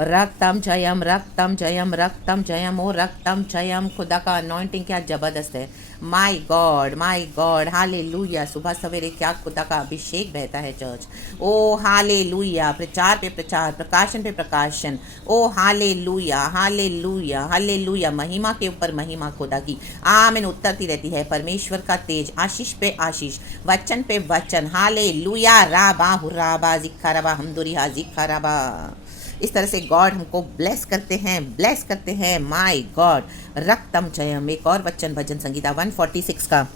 रक्तम जयम रक्तम जयम रक्तम जयम ओ रक्तम जयम। खुदा का अनॉइंटिंग क्या ज़बरदस्त है। My God hallelujah. सुबह सवेरे क्या खुदा का अभिषेक बहता है चर्च। ओ हालेलुया। प्रचार पे प्रचार, प्रकाशन पे प्रकाशन। ओ हालेलुया हालेलुया हालेलुया। महिमा के ऊपर महिमा खुदा की आमीन उतरती रहती है। परमेश्वर का तेज, आशीष पे आशीष, वचन पे वचन। हालेलुया। राबा हुराबा जिखाराबा हमदुरिहा जिखाराबा। इस तरह से गॉड हमको ब्लेस करते हैं माय गॉड। रक्तम जयम। एक और वचन भजन संगीता 146 का।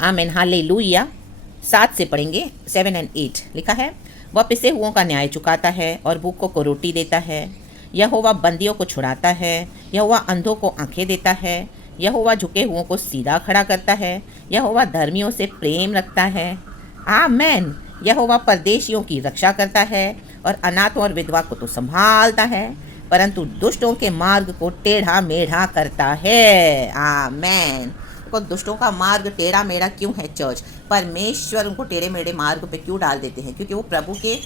Amen hallelujah. 7 से पढ़ेंगे, 7 और 8 लिखा है। वह पिसे हुओं का न्याय चुकाता है और भूखों को रोटी देता है। यहोवा बंदियों को छुड़ाता है। यहोवा अंधों को आंखें देता है। यहोवा झुके हुओं को सीधा खड़ा करता है। यहोवा धर्मियों से प्रेम रखता है। आमेन। यहोवा परदेशियों की रक्षा करता है और अनाथों और विधवा को तो संभालता है, परंतु दुष्टों के मार्ग को टेढ़ा मेढ़ा करता है। आमेन। को दुष्टों का मार्ग टेढ़ा मेढ़ा क्यों है चर्च? परमेश्वर उनको टेढ़े मेढ़े मार्ग पे क्यों डाल देते हैं? क्योंकि वो प्रभु के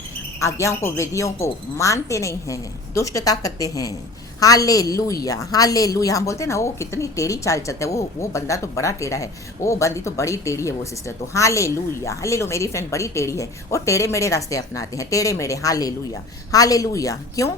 आज्ञाओं को, विधियों को मानते नहीं हैं, दुष्टता करते हैं। Hallelujah hallelujah. हम बोलते हैं ना, वो कितनी टेढ़ी चाल चलता है, वो बंदा तो बड़ा टेढ़ा है, वो बंदी तो बड़ी टेढ़ी है, वो सिस्टर तो। Hallelujah hallelujah. मेरी फ्रेंड बड़ी टेढ़ी है, वो टेढ़े मेढ़े रास्ते अपनाते हैं, टेढ़े मेढ़े। Hallelujah hallelujah. क्यों?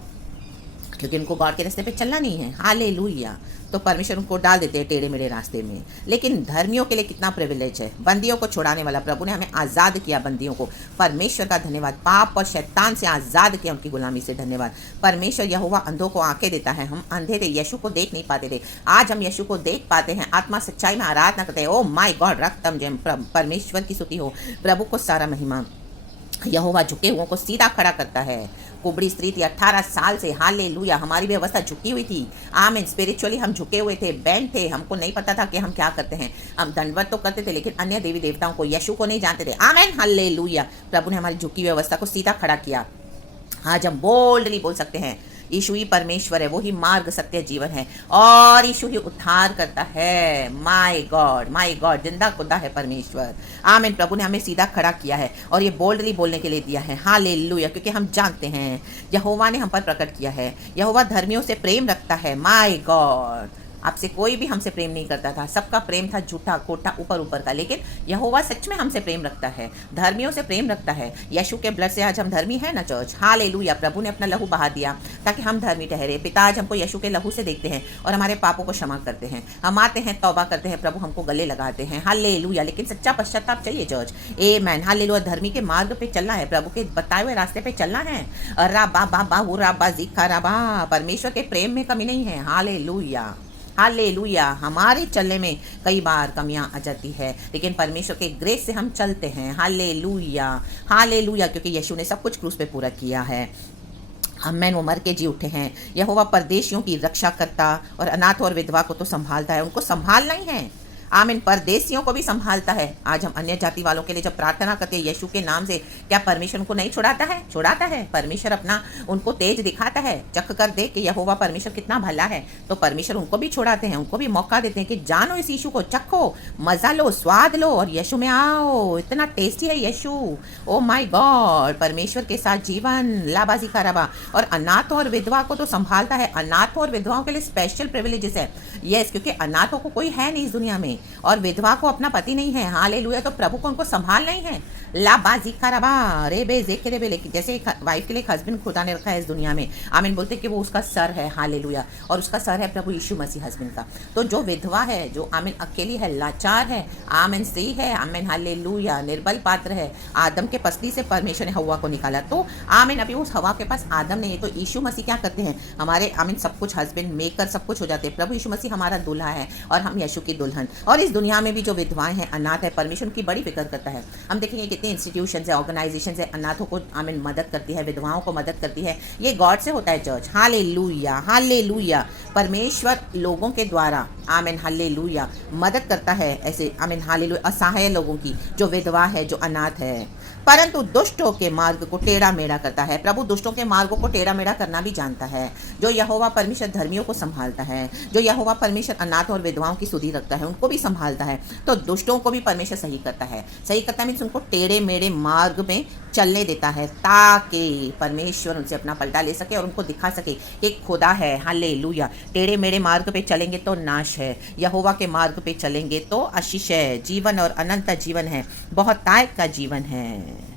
क्योंकि उनको गॉड के रास्ते पे चलना नहीं है। हालेलुया। तो परमेश्वर उनको डाल देते हैं टेढ़े मेढ़े रास्ते में। लेकिन धर्मियों के लिए कितना प्रिविलेज है। बंदियों को छुड़ाने वाला प्रभु ने हमें आज़ाद किया, बंदियों को। परमेश्वर का धन्यवाद। पाप और शैतान से आज़ाद किया, उनकी गुलामी से। धन्यवाद। परमेश्वर यहोवा अंधों को आंखें देता है। हम अंधे थे, यीशु को देख नहीं पाते थे, आज हम यीशु को देख पाते हैं। आत्मा सच्चाई में आराधना करते हैं। Oh my God. रक्तम जय। परमेश्वर की स्तुति हो, प्रभु को सारा महिमा। यहोवा झुके हुओं को सीधा खड़ा करता है। कुबड़ी स्त्री थी 18 साल से। हालेलुया। हमारी भी अवस्था झुकी हुई थी। आमीन। स्पिरिचुअली हम झुके हुए थे, बैंड थे, हमको नहीं पता था कि हम क्या करते हैं। हम दंडवत तो करते थे, लेकिन अन्य देवी देवताओं को, यीशु को नहीं जानते थे। आमीन हालेलुया। प्रभु ने हमारी झुकी हुई अवस्था को सीधा खड़ा किया। आज हम बोल्डली बोल सकते हैं, यीशु ही परमेश्वर है, वो ही मार्ग सत्य जीवन है, और यीशु ही उद्धार करता है। My God. जिंदा खुदा है परमेश्वर। आमीन। प्रभु ने हमें सीधा खड़ा किया है और ये बोल्डली बोलने के लिए दिया है। हालेलुया। क्योंकि हम जानते हैं यहोवा ने हम पर प्रकट किया है। यहोवा धर्मियों से प्रेम रखता है। My God. आपसे कोई भी हमसे प्रेम नहीं करता था, सबका प्रेम था झूठा, खोटा, ऊपर ऊपर का। लेकिन यहोवा सच में हमसे प्रेम रखता है, धर्मियों से प्रेम रखता है। यीशु के ब्लड से आज हम धर्मी है ना चर्च। हालेलुया। प्रभु ने अपना लहू बहा दिया ताकि हम धर्मी ठहरे। पिता आज हमको यीशु के लहू से देखते हैं और हमारे पापों को क्षमा करते हैं। हम आते हैं, तौबा करते हैं, प्रभु हमको गले लगाते हैं। हालेलुया। लेकिन सच्चा पश्चाताप चाहिए चर्च। आमेन। हालेलुया। धर्मी के मार्ग पे चलना है, प्रभु के बताए हुए रास्ते पे चलना है। राबा बाबा हुराबा जिखा राबा। परमेश्वर के प्रेम में कमी नहीं है। Hallelujah hallelujah. हमारे चलने में कई बार कमियां आ जाती है, लेकिन परमेश्वर के ग्रेस से हम चलते हैं। Hallelujah hallelujah. क्योंकि यीशु ने सब कुछ क्रूस पे पूरा किया है। आमेन। वो मर के जी उठे हैं। यहोवा परदेशियों की रक्षा करता और अनाथ और विधवा को तो संभालता है, उनको संभालना ही है। आमीन। परदेशियों को भी संभालता है। आज हम अन्य जाति वालों के लिए जब प्रार्थना करते हैं यीशु के नाम से, क्या परमेश्वर उनको नहीं छुड़ाता है? छुड़ाता है। परमेश्वर अपना उनको तेज दिखाता है, चख कर दे कि यहोवा परमेश्वर कितना भला है। तो परमेश्वर उनको भी छुड़ाते हैं, उनको भी मौका देते हैं कि जानो इस यीशु को, चखो, मजा लो, स्वाद लो और यीशु में आओ। इतना टेस्टी है यीशु। Oh my God. परमेश्वर के साथ जीवन। लाबाजी का रबा। और अनाथों और विधवा को तो संभालता है। अनाथों और विधवाओं के लिए स्पेशल प्रिविलेजेस है। यस, क्योंकि अनाथों को कोई है नहीं इस दुनिया में और विधवा को अपना पति नहीं है। हालेलुया। तो प्रभु को उनको संभाल नहीं है। लाबाजी खराबा रे बे जेके रे बे। लेकिन जैसे एक वाइफ के लिए हस्बैंड खुदा ने रखा है इस दुनिया में, आमीन, बोलते कि वो उसका सर है। हालेलुया। और उसका सर है प्रभु यीशु मसीह हस्बैंड का। तो जो विधवा है, जो आमीन अकेली है, लाचार है, आमीन स्त्री है, आमीन हालेलुया, निर्बल पात्र है, आदम के पसली से परमेश्वर ने हवा को निकाला। तो आमीन अभी उस हवा के पास आदम नहीं है। तो यीशु मसीह क्या करते हैं? हमारे आमीन सब कुछ हस्बैंड मेकर सब कुछ हो जाते हैं। प्रभु यीशु मसीह हमारा दूल्हा है और हम यीशु की दुल्हन। और इस दुनिया में भी जो विधवाएं हैं, अनाथ है, परमेश्वर की बड़ी फिक्र करता है। हम देखेंगे कितने इंस्टीट्यूशंस है, ऑर्गेनाइजेशंस है, अनाथों को आमीन मदद करती है, विधवाओं को मदद करती है। ये गॉड से होता है चर्च। Hallelujah hallelujah. परमेश्वर लोगों के द्वारा आमीन हालेलुया मदद करता है ऐसे आमीन हालेलुया असहाय लोगों की, जो विधवा है, जो अनाथ है। परंतु दुष्टों के मार्ग को टेढ़ा मेढ़ा करता है। प्रभु दुष्टों के मार्गों को टेढ़ा मेढ़ा करना भी जानता है। जो यहोवा परमेश्वर धर्मियों को संभालता है, जो यहोवा परमेश्वर अनाथ और विधवाओं की सुधि रखता है, उनको भी संभालता है। तो दुष्टों को भी परमेश्वर सही करता है। सही करता है मीन्स उनको टेढ़े मेढ़े मार्ग में चलने देता है ताकि परमेश्वर उनसे अपना पलटा ले सके और उनको दिखा सके कि एक खुदा है। हालेलुया। टेढ़े मेढ़े मार्ग पे चलेंगे तो नाश है, यहोवा के मार्ग पे चलेंगे तो आशीष है, जीवन और अनंत जीवन है, बहुतायत का जीवन है।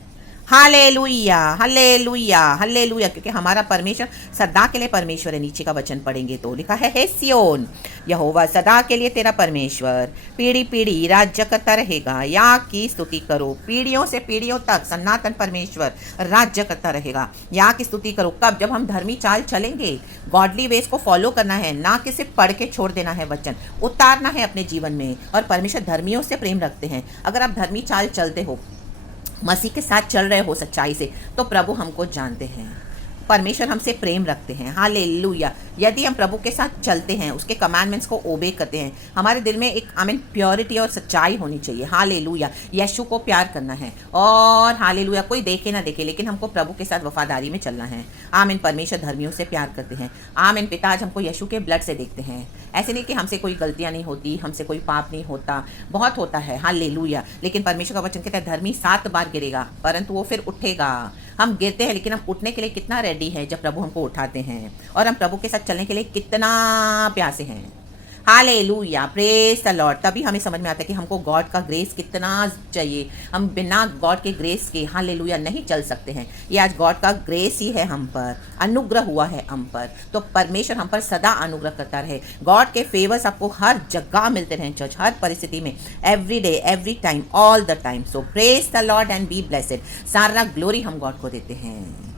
Hallelujah hallelujah hallelujah. क्योंकि हमारा परमेश्वर सदा के लिए परमेश्वर है। नीचे का वचन पढ़ेंगे तो लिखा है, हे सियोन, यहोवा सदा के लिए तेरा परमेश्वर पीढ़ी पीढ़ी राज्य करता रहेगा। या की स्तुति करो, पीढ़ियों से पीढ़ियों तक सनातन परमेश्वर राज्य करता रहेगा। या की स्तुति करो कब? जब हम धर्मी चाल चलेंगे, गॉडली वेज को फॉलो करना है, ना कि सिर्फ पढ़ के छोड़ देना है, वचन उतारना है अपने जीवन में। और परमेश्वर धर्मियों से प्रेम रखते हैं। अगर आप धर्मी चाल चलते हो, मसीह के साथ चल रहे हो सच्चाई से, तो प्रभु हमको जानते हैं, परमेश्वर हमसे प्रेम रखते हैं। हालेलुया। यदि हम प्रभु के साथ चलते हैं, उसके कमांडमेंट्स को ओबे करते हैं, हमारे दिल में एक प्योरिटी और सच्चाई होनी चाहिए। हालेलुया। यीशु को प्यार करना है और हालेलुया, कोई देखे ना देखे, लेकिन हमको प्रभु के साथ वफादारी में चलना है। आमीन। परमेश्वर धर्मियों से प्यार करते हैं। आमीन। पिता आज हमको यीशु के ब्लड से देखते हैं। ऐसे नहीं कि हमसे कोई गलतियां नहीं होती, हमसे कोई पाप नहीं होता, बहुत होता है। हालेलुया। लेकिन परमेश्वर का वचन कहता है धर्मी 7 बार गिरेगा परंतु वो फिर उठेगा। हम गिरते हैं लेकिन हम उठने के लिए कितना रेडी है जब प्रभु हमको उठाते हैं, और हम प्रभु के साथ चलने के लिए कितना प्यासे हैं। हालेलुया। Praise the Lord. तभी हमें समझ में आता है कि हमको गॉड का ग्रेस कितना चाहिए। हम बिना गॉड के ग्रेस के हालेलुया नहीं चल सकते हैं। ये आज गॉड का ग्रेस ही है, हम पर अनुग्रह हुआ है हम पर। तो परमेश्वर हम पर सदा अनुग्रह करता रहे। गॉड के फेवर्स आपको हर जगह मिलते रहें चर्च, हर परिस्थिति में, every day, every time, all the time. So praise the Lord and be blessed. सारा ग्लोरी हम गॉड को देते हैं।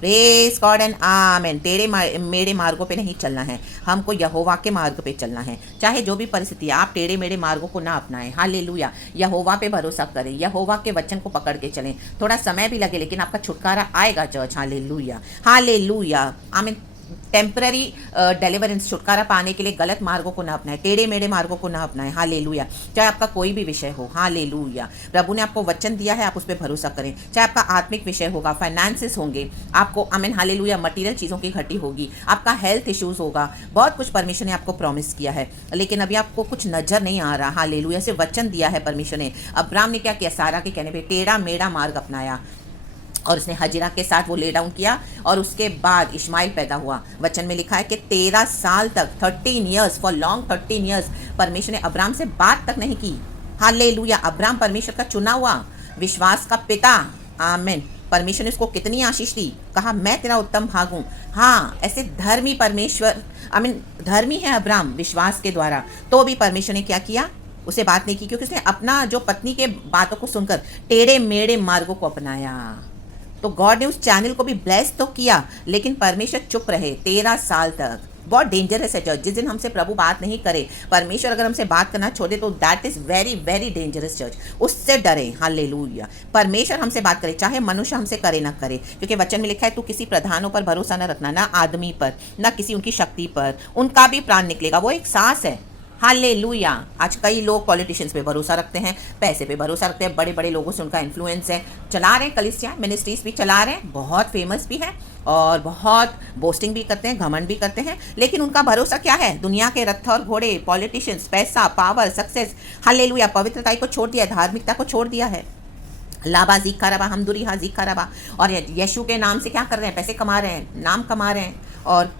Praise God and amen. टेढ़े मेढ़े मार्गों पे नहीं चलना है, हमको यहोवा के मार्ग पे चलना है। चाहे जो भी परिस्थिति, आप टेढ़े मेढ़े मार्गों को ना अपनाएं। हालेलुया। यहोवा पे भरोसा करें, यहोवा के वचन को पकड़ के चलें। थोड़ा समय भी लगे लेकिन आपका छुटकारा आएगा चर्च। Hallelujah hallelujah. आमीन। टेम्पररी डिलीवरेंस, छुटकारा पाने के लिए गलत मार्गों को ना अपनाएं, टेढ़े मेढ़े मार्गों को ना अपनाएं। हालेलुया। चाहे आपका कोई भी विषय हो, हालेलुया, प्रभु ने आपको वचन दिया है, आप उस पर भरोसा करें। चाहे आपका आत्मिक विषय होगा, फाइनेंसेस होंगे, आपको आमीन हालेलुया मटीरियल चीज़ों की घटी होगी, आपका हेल्थ इश्यूज होगा, बहुत कुछ परमेश्वर ने आपको प्रॉमिस किया है लेकिन अभी आपको कुछ नजर नहीं आ रहा। हालेलुया। से वचन दिया है परमेश्वर ने। अब्राम ने क्या किया? सारा के कहने पर टेढ़ा मेढ़ा मार्ग अपनाया और उसने हजरा के साथ वो ले डाउन किया और उसके बाद इस्माइल पैदा हुआ। वचन में लिखा है कि 13 साल तक, 13 ईयर्स, फॉर लॉन्ग 13 ईयर्स परमेश्वर ने अब्राम से बात तक नहीं की। हालेलुया। अब्राम परमेश्वर का चुना हुआ, विश्वास का पिता। आमीन। परमेश्वर ने उसको कितनी आशीष दी, कहा मैं तेरा उत्तम भाग हूँ। हाँ, ऐसे धर्मी परमेश्वर, आमीन, धर्मी है अब्राम विश्वास के द्वारा, तो भी परमेश्वर ने क्या किया? उसे बात नहीं की, क्योंकि उसने अपना जो पत्नी के बातों को सुनकर टेढ़े मेढ़े मार्गों को अपनाया। तो गॉड ने उस चैनल को भी ब्लेस तो किया लेकिन परमेश्वर चुप रहे 13 साल तक। बहुत डेंजरस है चर्च। जिस दिन हमसे प्रभु बात नहीं करे, परमेश्वर अगर हमसे बात करना छोड़ दे, तो that is very very dangerous church. उससे डरे। हालेलुया। परमेश्वर हमसे बात करे, चाहे मनुष्य हमसे करे ना करे, क्योंकि वचन में लिखा है तू किसी प्रधानों पर भरोसा न रखना, ना आदमी पर, ना किसी उनकी शक्ति पर, उनका भी प्राण निकलेगा। वो एक सांस है। हालेलुया। आज कई लोग पॉलिटिशियंस पे भरोसा रखते हैं, पैसे पे भरोसा रखते हैं, बड़े बड़े लोगों से उनका इन्फ्लुएंस है, चला रहे हैं, कलीसिया मिनिस्ट्रीज भी चला रहे हैं, बहुत फेमस भी है और बहुत बोस्टिंग भी करते हैं, घमंड भी करते हैं, लेकिन उनका भरोसा क्या है? दुनिया के रथ और घोड़े, पॉलिटिशियंस, पैसा, पावर, सक्सेस। हालेलुया। पवित्रता को छोड़ दिया, धार्मिकता को छोड़ दिया है। लाबा जीखा रबा, हम दुरी हा जीखा रबा। और यीशु के नाम से क्या कर रहे हैं? पैसे कमा रहे हैं, नाम कमा रहे हैं, और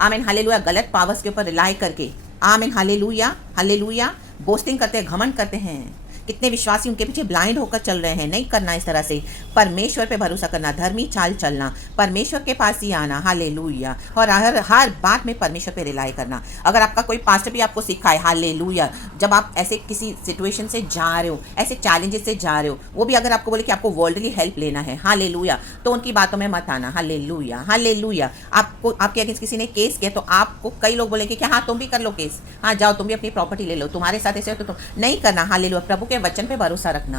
आमीन हालेलुया गलत पावर्स के ऊपर रिलाई करके, आमीन हालेलुया हालेलुया, बोस्टिंग करते हैं, घमंड करते हैं। कितने विश्वासी उनके पीछे ब्लाइंड होकर चल रहे हैं। नहीं करना इस तरह से। परमेश्वर पे भरोसा करना, धर्मी चाल चलना, परमेश्वर के पास ही आना। हालेलुया। और हर बात में परमेश्वर पे रिलाई करना। अगर आपका कोई पास्टर भी आपको सिखाए, हालेलुया, जब आप ऐसे किसी सिचुएशन से जा रहे हो, ऐसे चैलेंजेस से जा रहे हो, वो भी अगर आपको बोले कि आपको वर्ल्डली हेल्प लेना है, हालेलुया, तो उनकी बातों में मत आना। Hallelujah hallelujah. आपको आपके अगेंस्ट किसी ने केस किया तो आपको कई लोग बोलेंगे कि हाँ तुम भी कर लो केस, हाँ जाओ तुम भी अपनी प्रॉपर्टी ले लो, तुम्हारे साथ ऐसे हो तो तुम नहीं करना। हालेलुया। प्रभु के वचन पे भरोसा रखना।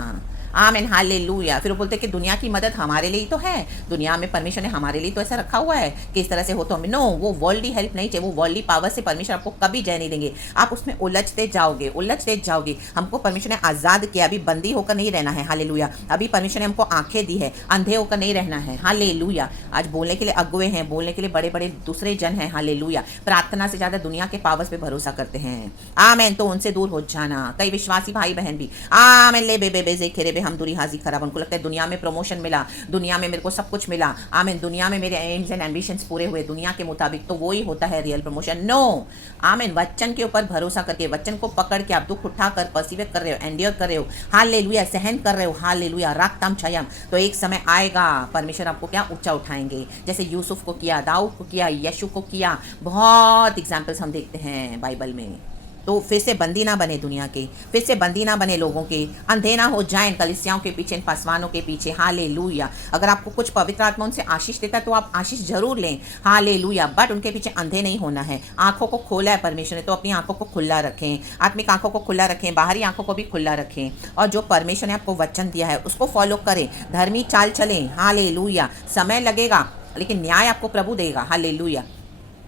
आमीन हालेलुया। फिर वो बोलते कि दुनिया की मदद हमारे लिए ही तो है, दुनिया में परमेश्वर ने हमारे लिए तो ऐसा रखा हुआ है कि इस तरह से हो तो हमें, नो, वो वर्ल्डली हेल्प नहीं चाहिए, वो वर्ल्डली पावर से परमेश्वर आपको कभी जय नहीं देंगे। आप उसमें उलझते जाओगे। हमको परमेश्वर ने आज़ाद किया, अभी बंदी होकर नहीं रहना है। हालेलुया। अभी परमेश्वर ने हमको आंखें दी है, अंधे होकर नहीं रहना है। हालेलुया। आज बोलने के लिए अगुए हैं, बोलने के लिए बड़े बड़े दूसरे जन हैं। हालेलुया। प्रार्थना से ज़्यादा दुनिया के पावर्स पे भरोसा करते हैं। आमीन। तो उनसे दूर हो जाना। कई विश्वासी भाई बहन भी आमीन ले बे बे बे जे खेरे बे हम दूरी हाजी खराब, उनको लगता है दुनिया में प्रमोशन मिला, दुनिया में मेरे को सब कुछ मिला, आमीन, दुनिया में मेरे एम्स एंड एम्बिशंस पूरे हुए दुनिया के मुताबिक, तो वो ही होता है रियल प्रमोशन। नो, आमीन, वचन के ऊपर भरोसा करके, वचन को पकड़ के आप दुख उठा कर परसिवेट कर रहे हो, एंड्योर कर रहे हो, हालेलुया, सहन कर रहे हो, हालेलुया, राक्तम छयम, तो एक समय आएगा परमेश्वर आपको क्या ऊंचा उठाएंगे, जैसे यूसुफ को किया, दाऊद को किया, यशु को किया, बहुत एग्जाम्पल्स हम देखते हैं बाइबल में। तो फिर से बंदी ना बने दुनिया के, फिर से बंदी ना बने लोगों के, अंधे ना हो जाएं कलीसियाओं के पीछे, पासवानों के पीछे, हालेलुया। अगर आपको कुछ पवित्र आत्मा उनसे आशीष देता है तो आप आशीष जरूर लें, हालेलुया, बट उनके पीछे अंधे नहीं होना है। आंखों को खोला है परमेश्वर ने, तो अपनी आंखों को खुला रखें, आत्मिक आंखों को खुला रखें, बाहरी आंखों को भी खुला रखें, और जो परमेश्वर ने आपको वचन दिया है उसको फॉलो करें, धर्मी चाल चलें, हालेलुया। समय लगेगा लेकिन न्याय आपको प्रभु देगा, हालेलुया।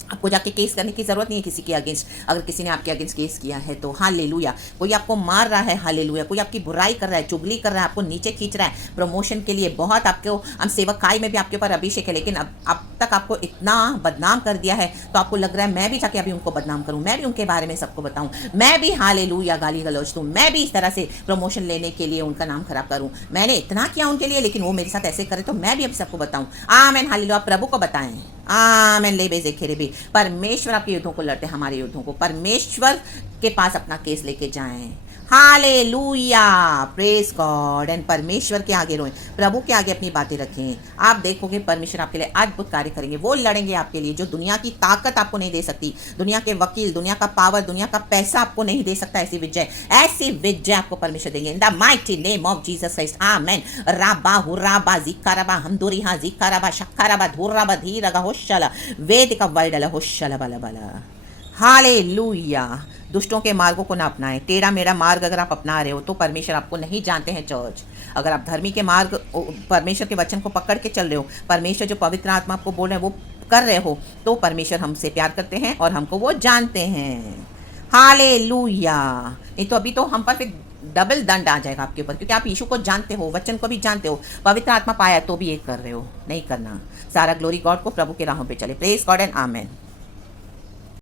आपको जाके केस करने की जरूरत नहीं है किसी के अगेंस्ट, अगर किसी ने आपके अगेंस्ट केस किया है तो, हालेलुया। कोई आपको मार रहा है, हालेलुया, कोई आपकी बुराई कर रहा है, चुगली कर रहा है, आपको नीचे खींच रहा है प्रमोशन के लिए, बहुत आपको, हम सेवकाई में भी आपके ऊपर अभिषेक है, लेकिन अब तक आपको इतना बदनाम कर दिया है तो आपको लग रहा है मैं भी जाके अभी उनको बदनाम करूं, मैं भी उनके बारे में सबको बताऊं, मैं भी, हालेलुया, गाली गलौज दूं, मैं भी इस तरह से प्रमोशन लेने के लिए उनका नाम खराब करूं, मैंने इतना किया उनके लिए लेकिन वो मेरे साथ ऐसे करे तो मैं भी अब सबको बताऊं। आमीन, हालेलुया, प्रभु को बताएं, आमीन, ले बेजे खेरे भी। परमेश्वर आपके युद्धों को लड़ते, हमारे युद्धों को, परमेश्वर के पास अपना केस लेके जाएं, हालेलुया, प्रेज गॉड, एंड परमेश्वर के आगे रोएं, प्रभु के आगे अपनी बातें रखें, आप देखोगे परमेश्वर आपके लिए अद्भुत कार्य करेंगे। वो लड़ेंगे आपके लिए जो दुनिया की ताकत आपको नहीं दे सकती, दुनिया के वकील, दुनिया का पावर, दुनिया का पैसा आपको नहीं दे सकता, ऐसी विजय आपको परमेश्वर देंगे, in the mighty name of Jesus Christ, amen. राबा हुराबा जिकाराबा हमदुरिहा जिकाराबा शक्काराबा धुराबा धीरगा होशला वेदिका वाइडला होशला बला बला, हालेलुया। दुष्टों के मार्गों को ना अपनाएं, टेढ़ा मेढ़ा मार्ग अगर आप अपना रहे हो तो परमेश्वर आपको नहीं जानते हैं चर्च। अगर आप धर्मी के मार्ग, परमेश्वर के वचन को पकड़ के चल रहे हो, परमेश्वर जो पवित्र आत्मा आपको बोल रहे हैं वो कर रहे हो, तो परमेश्वर हमसे प्यार करते हैं और हमको वो जानते हैं, हालेलुया। नहीं तो अभी तो हम पर फिर डबल दंड आ जाएगा आपके ऊपर, क्योंकि आप यीशु को जानते हो, वचन को भी जानते हो, पवित्र आत्मा पाया तो भी ये कर रहे हो, नहीं करना। सारा ग्लोरी गॉड को, प्रभु के राहों पे चले, प्रेज गॉड एंड आमेन।